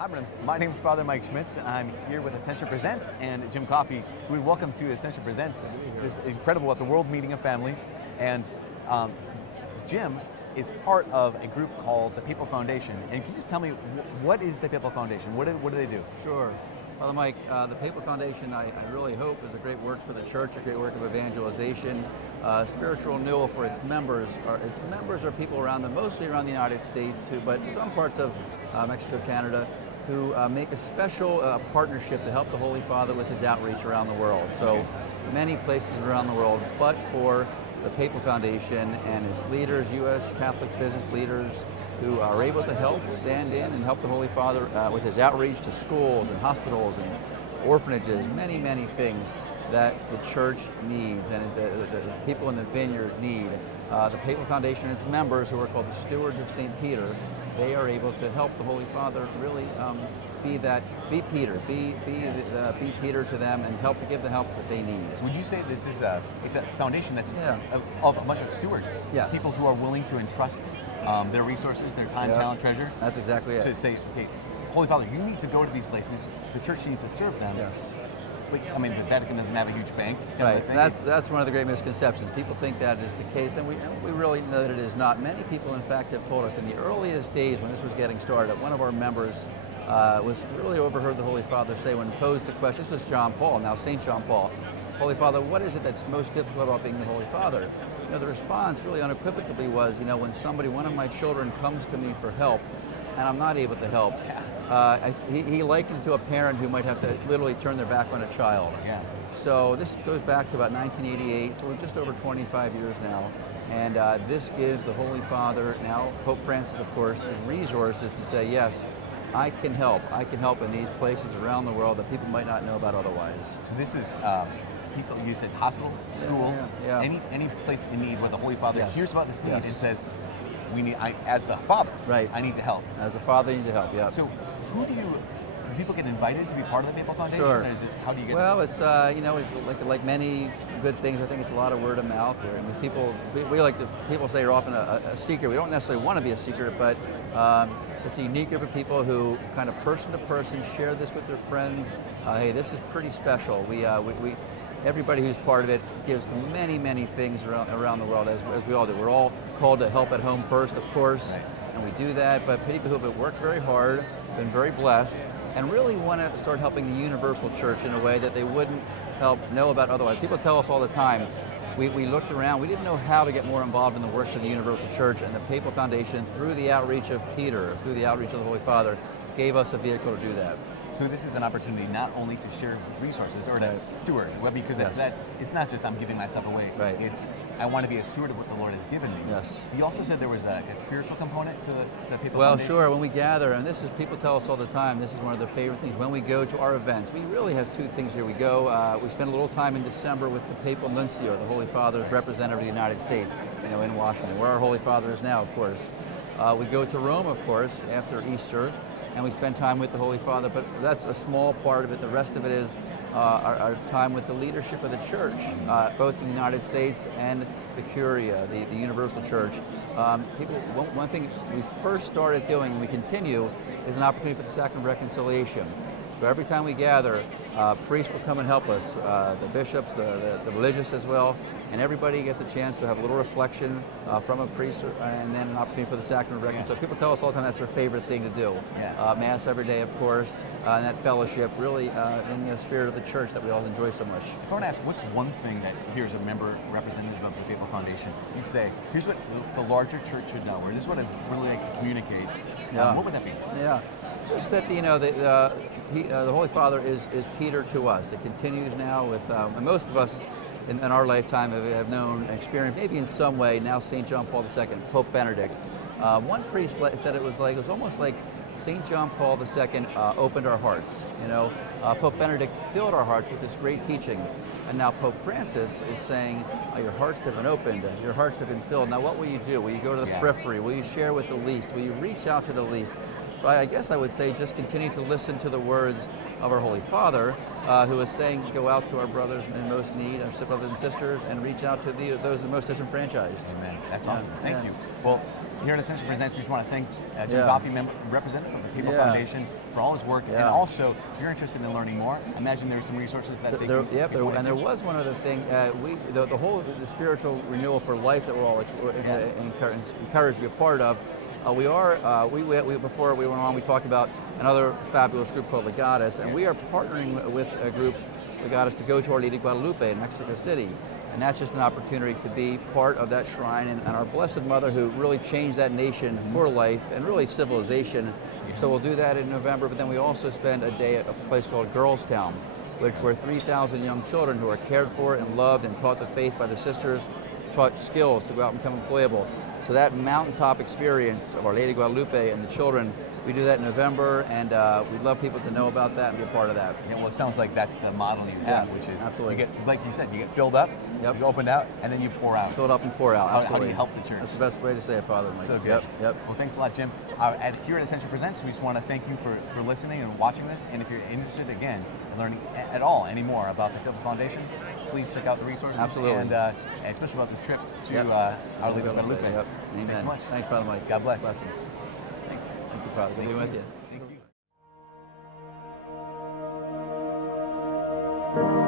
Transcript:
Hi, my name is Father Mike Schmitz, and I'm here with Ascension Presents and Jim Coffey. Welcome to Ascension Presents, this incredible at the World Meeting of Families. And Jim is part of a group called the Papal Foundation. And can you just tell me, what is the Papal Foundation? What do they do? Sure. Father Mike, the Papal Foundation, I really hope, is a great work for the church, a great work of evangelization, spiritual renewal for its members. Its members are people mostly around the United States, but some parts of Mexico, Canada, who make a special partnership to help the Holy Father with his outreach around the world. So many places around the world, but for the Papal Foundation and its leaders, U.S. Catholic business leaders, who are able to stand in and help the Holy Father with his outreach to schools and hospitals and orphanages, many, many things that the church needs and the people in the vineyard need. The Papal Foundation and its members, who are called the stewards of St. Peter, they are able to help the Holy Father really be Peter to them and help to give the help that they need. Would you say this is it's a foundation that's of a bunch of stewards? Yes. People who are willing to entrust their resources, their time, talent, treasure? That's exactly it. So say, okay, Holy Father, you need to go to these places. The church needs to serve them. Yes. But, I mean, the Vatican doesn't have a huge bank. Right, that's one of the great misconceptions. People think that is the case, and we really know that it is not. Many people, in fact, have told us in the earliest days when this was getting started, one of our members was really overheard the Holy Father say when posed the question, this is John Paul, now St. John Paul, Holy Father, what is it that's most difficult about being the Holy Father? You know, the response really unequivocally was, when one of my children comes to me for help, and I'm not able to help, he likened it to a parent who might have to literally turn their back on a child. Yeah. So this goes back to about 1988, so we're just over 25 years now. And this gives the Holy Father, now Pope Francis, of course, the resources to say, yes, I can help. I can help in these places around the world that people might not know about otherwise. So this is people, you said hospitals, schools, any place in need where the Holy Father hears about this need and says, as the Father, I need to help. As the Father, you need to help, yeah. So do people get invited to be part of the Papal Foundation? Sure. Or how do you get Well, it's, it's like many good things, I think it's a lot of word of mouth. I mean, people say you're often a seeker. We don't necessarily want to be a seeker, but it's a unique group of people who kind of person to person share this with their friends. Hey, this is pretty special. Everybody who's part of it gives many, many things around the world, as we all do. We're all called to help at home first, of course, and we do that, but people who have worked very hard, been very blessed, and really want to start helping the universal church in a way that they wouldn't know about otherwise. People tell us all the time, we looked around, we didn't know how to get more involved in the works of the universal church, and the Papal Foundation, through the outreach of Peter, through the outreach of the Holy Father, gave us a vehicle to do that. So this is an opportunity not only to share resources or to steward, because it's not just I'm giving myself away. Right. It's I want to be a steward of what the Lord has given me. Yes. You also said there was a spiritual component to the Papal Foundation? Well, sure. When we gather, and people tell us all the time, this is one of their favorite things. When we go to our events, we really have two things here. We go, we spend a little time in December with the Papal Nuncio, the Holy Father's representative of the United States, in Washington, where our Holy Father is now, of course. We go to Rome, of course, after Easter, and we spend time with the Holy Father, but that's a small part of it. The rest of it is our time with the leadership of the church, both in the United States and the Curia, the Universal Church. One thing we first started doing, and we continue, is an opportunity for the Sacrament of Reconciliation. So every time we gather, priests will come and help us, the bishops, the religious as well, and everybody gets a chance to have a little reflection from a priest, and then an opportunity for the Sacrament of Reconciliation. So people tell us all the time that's their favorite thing to do. Mass every day, of course, and that fellowship, really in the spirit of the church that we all enjoy so much. If I want to ask, what's one thing that, here's a member representative of the Papal Foundation, you'd say, here's what the larger church should know, or this is what I'd really like to communicate. What would that be? Yeah. Just that, the Holy Father is Peter to us. It continues now with, and most of us in our lifetime have known and experienced, maybe in some way, now St. John Paul II, Pope Benedict. One priest said it was almost like St. John Paul II opened our hearts. Pope Benedict filled our hearts with this great teaching. And now Pope Francis is saying, your hearts have been opened, your hearts have been filled. Now what will you do? Will you go to the periphery? Will you share with the least? Will you reach out to the least? So I guess I would say just continue to listen to the words of our Holy Father, who is saying, go out to our brothers in most need, our brothers and sisters, and reach out to those the most disenfranchised. Amen. That's awesome. Thank you. Well, here at Ascension Presents, we just want to thank Jim Coffey, representative of the Papal Foundation, for for all his work. And also, if you're interested in learning more, I imagine there's some resources that there was one other thing. The spiritual renewal for life that we're all encouraged to be a part of. Before we went on, we talked about another fabulous group called the Goddess, and we are partnering with a group, the Goddess, to go to Our Lady of Guadalupe in Mexico City. And that's just an opportunity to be part of that shrine and our Blessed Mother, who really changed that nation for life and really civilization. So we'll do that in November, but then we also spend a day at a place called Girls Town, where 3,000 young children who are cared for and loved and taught the faith by the sisters, taught skills to go out and become employable. So that mountaintop experience of Our Lady of Guadalupe and the children, we do that in November, and we'd love people to know about that and be a part of that. Yeah, well, it sounds like that's the model you have, which is absolutely. You get, like you said, you get filled up, you open out, and then you pour out. Fill it up and pour out. How do you help the church? That's the best way to say it, Father Mike. So good. Yep. Well, thanks a lot, Jim. Here at Ascension Presents, we just want to thank you for listening and watching this. And if you're interested, again, in learning at all any more about the Papal Foundation, please check out the resources. Absolutely. And especially about this trip to Our Lady of Guadalupe. Amen. Thanks so much. Thanks, Father Mike. God bless. Blessings. Thanks. Thank you, Father. We'll be with you. Thank you.